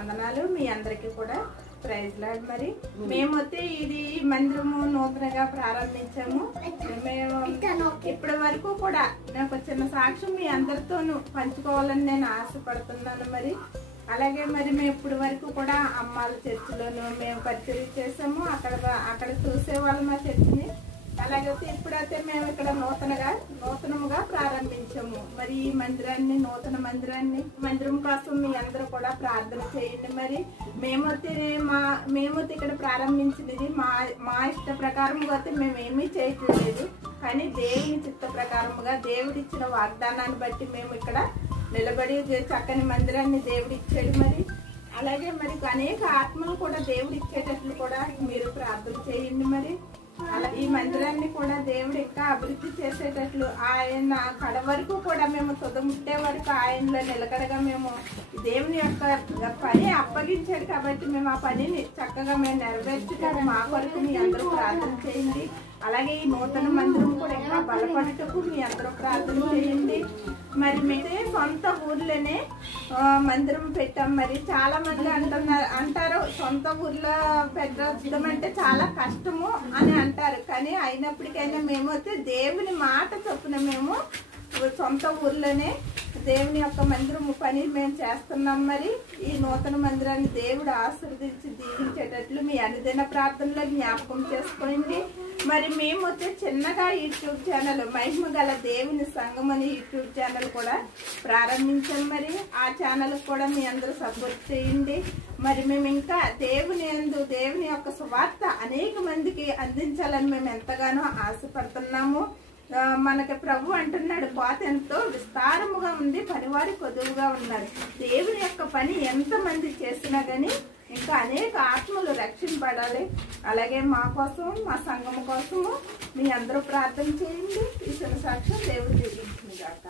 వందనాలు మీ అందరికీ కూడా ప్రైజ్ లార్డ్. మరి మేమైతే ఇది మందిరము నూతనగా ప్రారంభించాము. మేము ఇప్పటి వరకు కూడా నాకు చిన్న సాక్ష్యం మీ అందరితోనూ పంచుకోవాలని నేను ఆశపడుతున్నాను. మరి అలాగే మరి మేము ఇప్పటి వరకు కూడా అమ్మాల చర్చిలోను మేము పరిచయం చేసాము. అక్కడ చూసేవాళ్ళు మా చర్చిని. అలాగైతే ఇప్పుడైతే మేము ఇక్కడ నూతనముగా ప్రారంభించాము. మరి ఈ మందిరాన్ని నూతన మందిరం కోసం మీ అందరూ కూడా ప్రార్థన చేయండి. మరి మేమైతే ఇక్కడ ప్రారంభించినది మా ఇష్ట ప్రకారంగా అయితే మేమేమీ చేయట్లేదు. కానీ దేవుని చిత్త ప్రకారముగా దేవుడిచ్చిన వాగ్దానాన్ని బట్టి మేము ఇక్కడ నిలబడి చక్కని మందిరాన్ని దేవుడిచ్చాడు. మరి అలాగే మరి అనేక ఆత్మలు కూడా దేవుడిచ్చేటట్లు కూడా మీరు ప్రార్థన చేయండి. మరి అలా ఈ మందిరాన్ని కూడా దేవుడు ఇంకా అభివృద్ధి చేసేటట్లు ఆయన కడ వరకు కూడా మేము తుదముట్టే వరకు ఆయనలో నిలకడగా మేము దేవుని యొక్క పని అప్పగించాడు కాబట్టి మేము ఆ పనిని చక్కగా మేము నెరవేర్చుతాము. మా కొరకు మీ అందరూ ప్రార్థన చేయండి. అలాగే ఈ నూతన మందిరం కూడా ఇంకా బలపడటకు మీ అందరూ ప్రార్థన చేయండి. మరి మీదే సొంత ఊర్లోనే మందిరం పెట్టాం. మరి చాలా మంది అంటారు సొంత ఊర్లో పెట్టడం అంటే చాలా కష్టము అని అంటారు. కానీ అయినప్పటికైనా మేమైతే దేవుని మాట చొప్పున మేము సొంత ఊర్లోనే దేవుని యొక్క మందిరం పని మేము చేస్తున్నాం. మరి ఈ నూతన మందిరాన్ని దేవుడు ఆశీర్వదించి దీవించేటట్లు మీ అనుదిన ప్రార్థనలో జ్ఞాపకం చేసుకోండి. మరి మేము వచ్చే చిన్నగా యూట్యూబ్ ఛానల్ మహిమ గల దేవుని సంఘం అని యూట్యూబ్ ఛానల్ కూడా ప్రారంభించాం. మరి ఆ ఛానల్ కూడా మీ అందరూ సపోర్ట్ చేయండి. మరి మేము ఇంకా దేవుని యొక్క సువార్త అనేక మందికి అందించాలని మేము ఎంతగానో ఆశపడుతున్నాము. మనకి ప్రభు అంటున్నాడు, కోత ఎంతో విస్తారముగా ఉంది, పనివారి కొదువుగా ఉన్నారు. దేవుని యొక్క పని ఎంతమంది చేసినా గానీ ఇంకా అనేక ఆత్మలు రక్షింపబడాలి. అలాగే మా కోసం మా సంఘం కోసము మీ అందరూ ప్రార్థన చేయండి. ఈ చిన్న సాక్ష్యం దేవుడు దీవించును గాక.